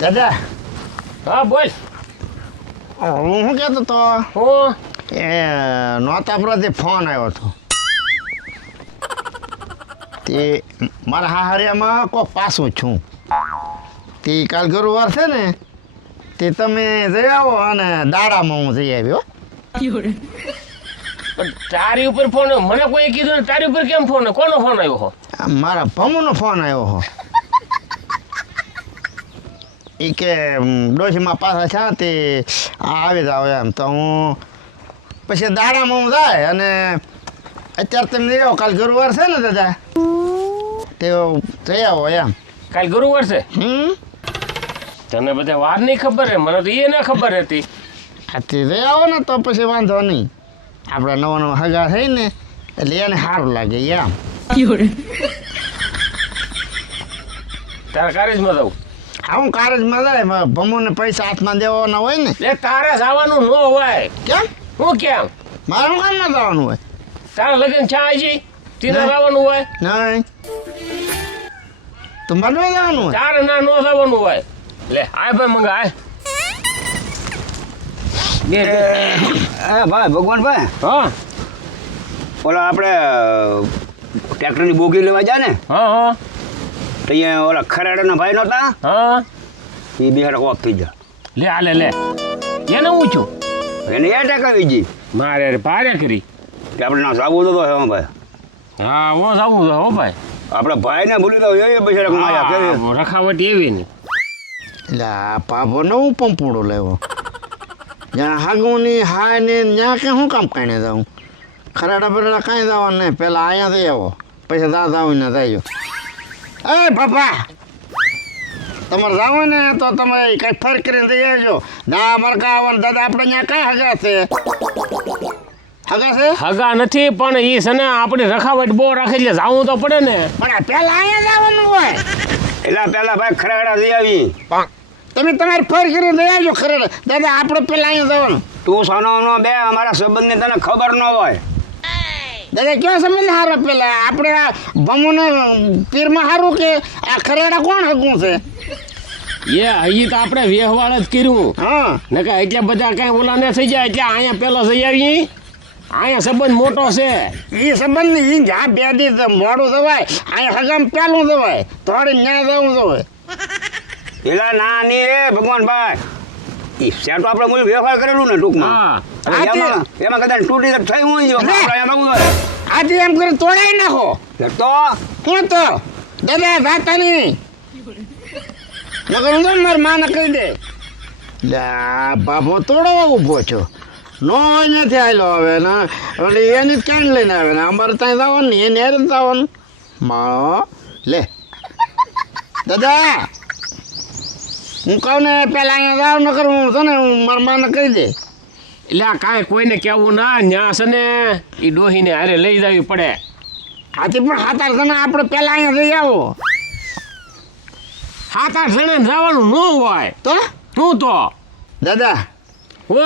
દાદા હા બોલ. હું શું કહેતો તો હું એ નોતા પરથી ફોન આવ્યો હતો તે મારા હાહરિયામાં કોક પાછું છું તે કાલ ગુરુવાર છે ને તે તમે જઈ આવો અને દાડામાં હું જઈ આવ્યો. પણ તારી ઉપર ફોન મને કોઈ કીધું ને તારી ઉપર કેમ ફોન? કોનો ફોન આવ્યો હો? મારા ભમુનો ફોન આવ્યો હો. એ કે ડોશીમાં પાછા છે તે આવી જાવ એમ તો હું પછી દાડામાં હું જાય અને અત્યારે તમે જઈ આવો કાલ ગુરુવાર છે ને દાદા તે જઈ આવો એમ. કાલ ગુરુવાર છે? હમ તને બધા વાર નહીં ખબર હે, મને તો એ ના ખબર હતી. આ તે જઈ આવો ને તો પછી વાંધો નહીં. આપણા નવા નવા હગા થઈ ને એટલે એને સારું લાગે એમ. તારા કારેજમાં જાઉં? હા હું કારેજમાં જાય ભમુને પૈસા હાથમાં દેવાના હોય ને. લે તારે જવાનું ન હોય. કેમ? હું કેમ? મારે હું કામ ના જવાનું હોય? તારા લગ્ન છે હજી? તીને જવાનું હોય? નહીં તો મારે ન જવાનું હોય? તારે ના ન જવાનું હોય. લે આય ભાઈ મંગા આય. ભાઈ ભગવાનભાઈ, હા ઓલા આપણે ટ્રેક્ટરની બોગી લેવા જાય ને હા હા તો અહીંયા ઓલા ખરાડાના ભાઈ નહોતા, હા. એ બિહારા ઓફ થઈ ગયા. લે આલે લે એને હું છું એને એ ટેક આવી ગઈ મારે ભારે કરી કે આપણે ના સાબુ તો હે ભાઈ. હા હું જાઉં હો ભાઈ. આપણે ભાઈને ભૂલી દો એ બિચારા કમાયા કે હા, રખાવટ એવી નહીં. એટલે આ પાપો ને હું પંપુડો લેવો જ્યાં હાગુની હાય ને ત્યાં કે શું કામ કાઢી જાઉં? ખરાડા બરાડા કાંઈ જવાનું નહીં. પહેલાં અહીંયા થઈ આવો પછી દાદા આવીને જઈજો. એ બાપા તમારે જાવ ને તો તમે કંઈ ફરક કરીને જઈ આવજો. ના અમારે કાંઈ આવવાનું દાદા આપણે ત્યાં કાંઈ હગા છે? હગા છે હગા નથી પણ એ છે ને આપણી રખાવટ બહુ રાખે એટલે જાવું તો પડે ને. પણ પહેલાં અહીંયા જવાનું હોય. એટલે પેલા ભાઈ ખરાડા જઈ આવી. તમે તમારે ફર કરીને જઈ આવજો. ખરેખર દાદા આપણે પહેલાં અહીંયા જવાનું. તું સોનો નો બે અમારા સંબંધની તને ખબર ન હોય. દાદા કયો સમજ હારો પેલા આપણે આ ભમુને પીરમાં હારું કે આ ખરેડા કોણ હગું છે? એ હજી તો આપણે વ્યવહાર જ કર્યું હા ને કે એટલે બધા કઈ ઓલા ને થઈ જાય એટલે અહીંયા પેલા જઈ આવી. અહીંયા સંબંધ મોટો છે. એ સંબંધ નહીં જ્યાં બે દી મોડું જવાય અહીંયા હગામ પેલું જવાય થોડી ન્યા જવું જવાય. પેલા ના ની એ ભગવાનભાઈ એ સેટ આપણે મૂળ વ્યવહાર કરેલું ને ટૂંકમાં. હા હવે એમાં કદાચ તૂટી થઈ હોય જો આપણે એમ લાગુ હોય આજે એમ કરી તોડાઈ નાખો તો હું તો દાદા જાતા નહીં મગર હું મારા માને કહી દે. લે બાબો તોડવા ઊભો છો નો હોય નથી આવેલો હવે ને એટલે એની જ કેન લઈને આવે ને અમારે ત્યાં જવાનું ને એને હેર જવાનું માળો લે દાદા હું કહું ને પેલા અહીંયા જાવ ન કરું હું છે ને હું મારા માને કહી દે. એટલે આ કાંઈ કોઈને કહેવું ના ન્યા છે ને એ ડોહીને હારે લઈ જવી પડે. હાથી પણ 7-8 જણા આપણે પેલા અહીંયા જઈ આવો 7-8 જણા જવાનું ન હોય તો તું તો દાદા હો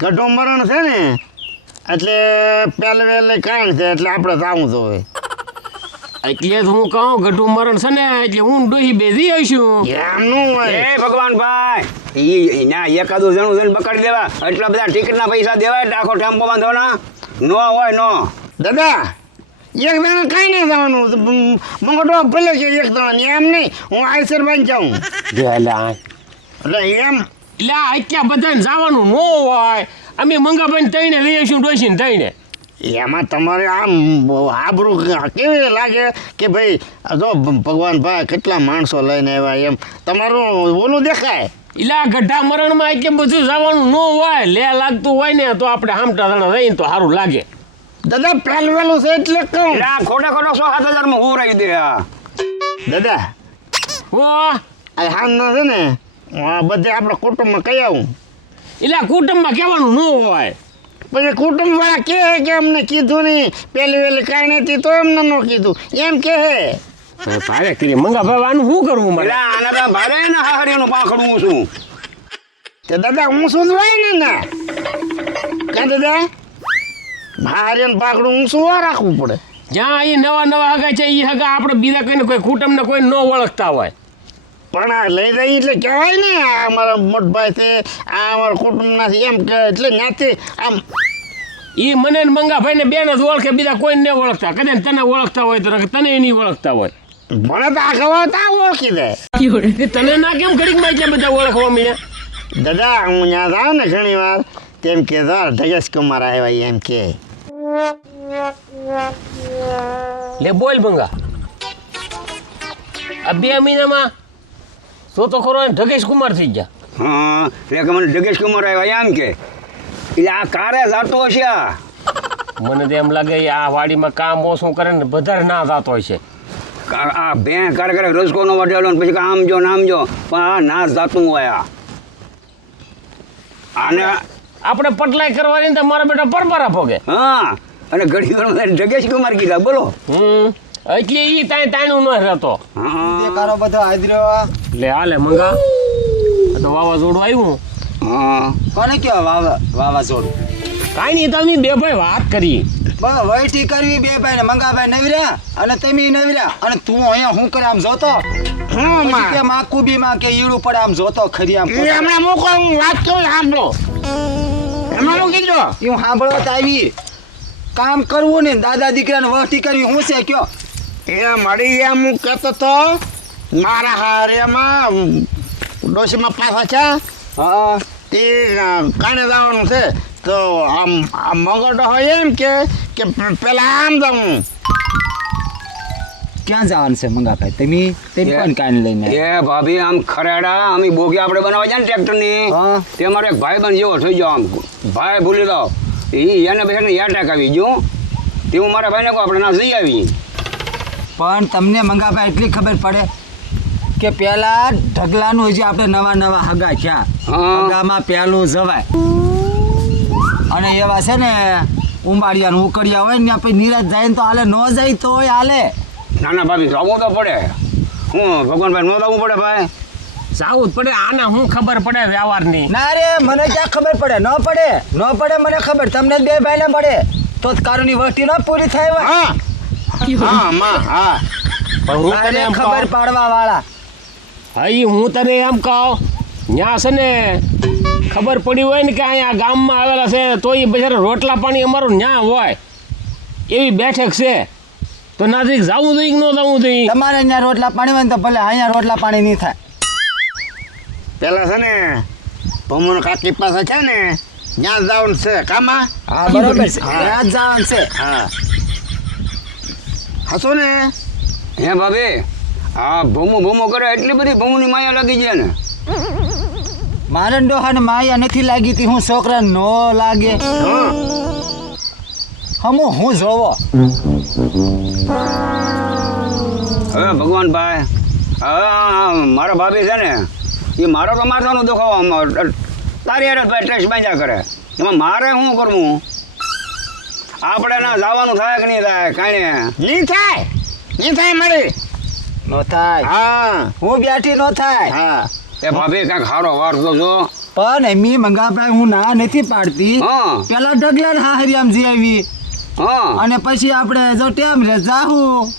ગઢો મરણ છે ને એટલે પહેલે વહેલે કાંઈ છે એટલે આપણે જવું જોઈએ. એટલે જ હું કહું ગઢું મરણ છે ને એટલે હું ડોહી બેસી આવીશું. એમનું હોય એ ભગવાનભાઈ ના એકાદું જણું જણ પકડી દેવા એટલા બધા ટિકિટના પૈસા દેવાય આખો ટેમ્પો બાંધવાના નો હોય નો. દાદા એક જણા કાંઈ નહીં જવાનું મંગળો ભલે છે એક જણાની એમ નહીં હું આયસર બાંધ જાઉં એટલે એમ એટલે આ અત્યારે બધાને જવાનું ન હોય. અમે મંગાભાઈને તઈને લઈ આવીશું ડોસીને તઈને. એમાં તમારે આમ આબરૂ કેવી લાગે કે ભાઈ જો ભગવાન ભાઈ કેટલા માણસો લઈને આવ્યા એમ તમારું ઓલું દેખાય. એટલે આ ગઢા મરણમાં એટલે બધું જવાનું ન હોય. લે લાગતું હોય ને તો આપણે હામટા જણા રહીને તો સારું લાગે. દાદા પહેલું વહેલું છે એટલે કહું એટલે આ ખોટે ખોટો 7,000 માં હું રહી દે દાદા હો આ હાન ના છે ને બધે આપણે કુટુંબમાં કહી આવું. એટલે આ કુટુંબમાં કહેવાનું ન હોય. પછી કુટુંબ વાળા કે અમને કીધું નહીં પહેલી વહેલી કાંઈ નથી તો એમને ન કીધું એમ કે ભારે કરી મંગાભાઈ આનું શું કરવું મારે? એટલે આના તો ભારે ને હાહરીનું પાંખડું છું તે દાદા હું શું જ હોય ને ના કે દાદા ભારે પાકડું હું શું રાખવું પડે. જ્યાં એ નવા નવા હગા છે એ હગા આપણે બીજા કોઈને કોઈ કુટુંબને કોઈ ન ઓળખતા હોય પણ આ લઈ જઈ એટલે કહેવાય ને આ અમારા મોટભાઈ છે આ અમારા કુટુંબના છે એમ કે એટલે ત્યાંથી આમ ઈ મને ને મંગાભાઈ ને બેન જ ઓળખે, બીજા કોઈને નહીં ઓળખતા. કદાચ તને ઓળખતા હોય તો તને નહીં ઓળખતા હોય. મને તો આ ખબર હતા ઓળખી દે. તે તને ના કેમ ઘડીકમાં એટલા બધા ઓળખવા મળ્યા? દાદા હું ત્યાં જાઉં ને ઘણી વાર તેમ કે ઢગેશ કુમાર આવ્યા એમ કે. લે બોલ મંગા, આ 2 મહિનામાં તો ખરો ઢગેશ કુમાર થઈ ગયા. હા એટલે કે મને જગેશ કુમાર આવ્યા એમ કે એટલે આ કારે જાતો હશે આ. મને તો એમ લાગે આ વાડીમાં કામ ઓછું કરે ને વધારે ના થતો હોય છે. આ ભેં કરે રસકોનો વાટેલો ને પછી આમ જો નામ જો પણ આ નાશ જાતું હોય આ. આને આપણે પટલાઈ કરવાની તો મારા બેટા પરપરા ભોગે. હા અને ઘડી વાર જગેશ કુમાર કીધા બોલો. એટલે ઈ તાણું ન રહેતો. હા દેખાડો બધો હાજરો. લે હાલે મંગા, આ તો વાવાઝોડું આવ્યું. હા કોને કયો વાવાઝોડું? કાંઈ નહીં, તમે બે ભાઈ વાત કરી. બસ વહીટી કરવી બે ભાઈ ને મંગાભાઈ નવર્યા અને તમે નવર્યા અને તું અહીંયા હું કરે આમ જોતો હું પછી માં કે માં કુબીમાં કે ઈડું પડે આમ જોતો ખરી આમ એ હમણાં મૂકો હું વાત કરું સાંભળો. એમાં શું કીધું હું સાંભળવા તો આવી કામ કરવું ને દાદા દીકરાને વહીટી કરવી હું છે કયો? એ મળી એમ હું કહેતો તો મારા હારેમાં ડોશીમાં પાછા છે હા એ કાણે જવાનું છે તો આમ મગડો હોય એમ કે પેલા આમ જાઉં. ક્યાં જવાનું છે મંગાભાઈ તમે પણ કાંઈ લઈને એ ભાભી આમ ખરેડા અમે બોગી આપણે બનાવવા જાય ને ટ્રેક્ટરની હા. તે મારો એક ભાઈ બન જેવો થઈ જાવ આમ ભાઈ ભૂલી દો એને પછી એટેક આવી ગયું તે હું મારા ભાઈને કહું આપણે ના જઈ આવી. પણ તમને મંગાભાઈ એટલી ખબર પડે કે પેલા ઢગલાનું હજી આપણે નવા હગા થયા હા. હગામાં પેલું જવાય અને એવા છે ને ઉંબાડિયા ઉકળિયા હોય ને ત્યાં પછી નિરાશ જાય ને તો હાલે ન જાય તોય હાલે. ના ના ભાભી જવું તો પડે. હું ભગવાનભાઈ ન જવું પડે ભાઈ. જાવું જ પડે. આને હું ખબર પડે વ્યવહારની? ના રે મને ક્યાં ખબર પડે ન પડે મને ખબર તમને બે ભાઈને પડે તો જ કારુની વસ્તી ન પૂરી થાય હોય. હા હા માં હા પણ હું તને મારે એમ ખબર કહું, પાડવા વાળા હા હું તને એમ કહું, ન્યા છે ને ખબર પડી હોય ને કે અહીંયા ગામમાં આવેલા છે તો એ બજારે રોટલા પાણી અમારું ન્યા હોય એવી બેઠક છે તો નજીક જવું જોઈએ કે ન જવું જોઈએ? તમારે અહીંયા રોટલા પાણી હોય ને તો ભલે અહીંયા રોટલા પાણી નહીં થાય. પેલા છે ને ભમુન કાકી પાસે છે ને ત્યાં જવાનું છે કામાં. હા બરોબર છે હા. ત્યાં જ જવાનું છે. હા હસો ને હે ભાભી આ ભૂમો કરે એટલી બધી ભૂમની માયા લાગી જાય ને. મારે ડોહાને માયા નથી લાગી તી હું છોકરા નો લાગે હું જોવો હવે ભગવાનભાઈ હવે મારા ભાભી છે ને એ મારો તો માથાનો દુખાવો તારી યાર ભાઈ ટેસ્ટ બાંધ્યા કરે એમાં મારે શું કરવું? આપણે ના જવાનું થાય કે નહીં થાય કાંઈ નહીં થાય મળી. નો થાય હા હું બેઠી નો થાય. હા એ ભાભી કાંઈક સારો વાર તો જો. પણ એમી મંગાભાઈ હું ના નથી પાડતી. હા પેલા ઢગલા હાહરી આમ જઈ આવી હા અને પછી આપણે જો ટેમ રે જાહું.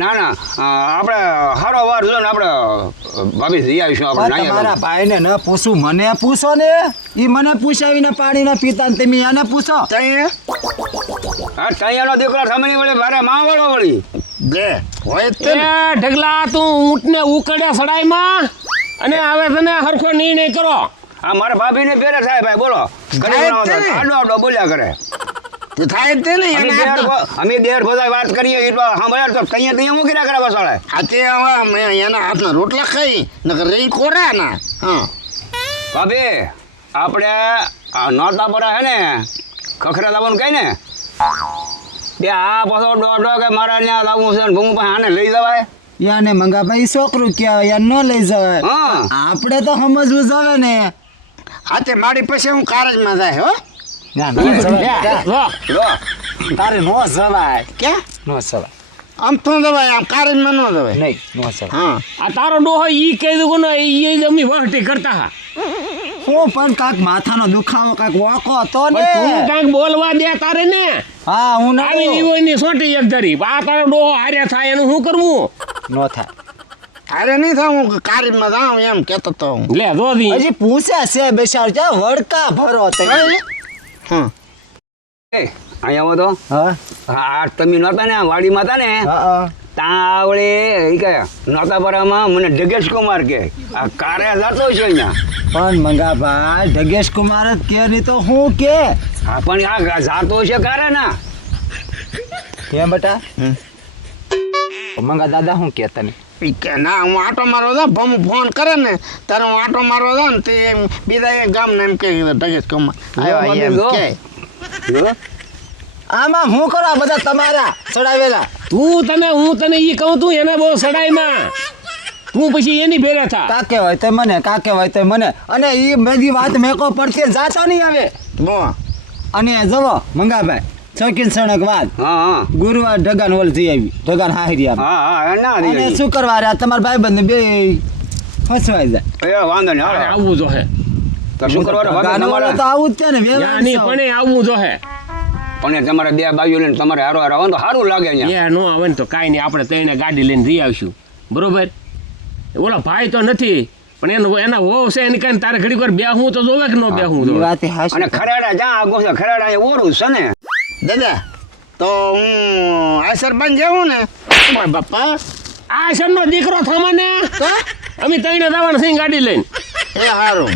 ના ના આપણે સારો વાર જો ને આપણે ભાભી જઈ આવીશું આપણે પણ તમારા નાહી ભાઈને ન પૂછું મને પૂછો ને ઈ મને પૂછાવીને પાણી ના પીતા ને તમે એને પૂછો. તઈ હા તૈયારો દીકરો સામે વળે મારે માં વાળો વળી બે હોય એ તે ને. ઢગલા તું ઊંટને ઉકળે સડાઈમાં અને હવે તને હરખો નિર્ણય કરો. આ મારા ભાભીને ફેરે થાય ભાઈ બોલો ઘરે થાય જ બનાવો તો છે ને. આડો બોલ્યા કરે. તે થાય જ તે ને અમે એને દેર હાથ- અમે દેર બધા વાત કરીએ એટલે સાંભળ્યા તો તૈયાર મૂકી ના કરે બસાડે. હાથે હવે અમે એના હાથના રોટલા ખાઈ નકર રહી કોરા ના. હા ભાભી આપણે આ નોરતા પર હે ને ખખરા લાવવાનું કઈ ને તે આ પાછો દોઢો કે મારા ત્યાં લાવવું છે ને ભૂમ પાસે આને લઈ જવાય. યાને મંગાભાઈ છોકરું કહેવાય યાર ન લઈ જવાય. હા આપણે તો સમજવું જાવે ને. હાથે મારી પછી હું કારજમાં જાય હો. ના, ન જવાય. લો, લો તારે નો જવાય ક્યાં નો જવાય આમ તો દવાય આમ કારજમાં ન દવાય. નહીં નો જવાય. હા આ તારો ડોહો ઈ કહી દઉં ને એ જ અમે વહટી કરતા હા. હું પણ કાક માથાનો દુખાવો કાક વાકો હતો ને. પણ તું કાંઈક બોલવા દે તારે ને. હા હું ના આવી જીવોની સોટી એક ધરી. આ તારો ડોહો હાર્યા થાય એનું શું કરવું? નો થાય. હારે નહીં થાવ હું કારીમાં જાઉં એમ કહેતો તો હું. લે જો દી હજી પૂછ્યા છે બેસાડ જા વડકા ભરો તમે હા એ અહીંયા આવો તો હા આ તમે નહોતા ને આ વાડીમાં હતા ને હા ત્યાં આવડે એ કે નહોતા પરામાં મને જગેશ કુમાર કે આ કારે જતો છે અહીંયા પણ મંગાભાઈ ઢગેશ કુમાર જ કે નહીં તો હું કે હા પણ આ જાતો છે કારે ના કેમ બેટા મંગા દાદા હું કે તને ઈ કે ના હું આટો મારવા જાઉં ભમ ફોન કરે ને ત્યારે હું આટો મારવા જાઉં ને તે એમ બીજા એક ગામને એમ કે ઢગેશ કુમાર આવ્યા એમ જો. કે જો. આમાં હું કરો આ બધા તમારા ચડાવેલા હું તને ઈ કહું તું એને બહુ સડાઈમાં તું પછી એની ભેરે થા કાકે હોય તો મને કાકે હોય તો મને અને એ બધી વાત મેકો પડતી જાતો નહીં આવે બો અને જવો મંગાભાઈ ચોકીન સણક વાત હા હા ગુરુવાર ઢગાન ઓલ જઈ આવી ઢગાન હાહરી આવી હા હા ના અને દીધી. શુક્રવારે આ તમારા ભાઈબંધ બે ફસવાઈ જાય એ વાંધો નહીં અરે હાલો. આવવું જો હે તો શુક્રવારે ભાભી ઢગાનો ઓલો તમારે તો આવું જ છે ને યાની વ્યવહાર પણ આવવું જો હે પણ તમારે બે બાજુ લઈને તમારે હારો હારો આવો ને તો સારું લાગે અહીંયા એ નો આવે ને તો કાંઈ નહીં આપણે તઈને ગાડી લઈને જઈ આવશું બરોબર ઓલા ભાઈ તો નથી પણ એના વહુ છે એની કાંઈ તારે ઘડીક વાર બેહું તો જોવે કે ન બેહું એ તો વાત એ હાચી. અને ખરેડા જ્યાં આગો છે ખરેડા એ ઓરું છે ને દાદા તો હું આ સરપંચ જેવું ને ઓય બાપા આ શરનો દીકરો થમાને તો અમે તઈને જવાનું છે ગાડી લઈને એ હારું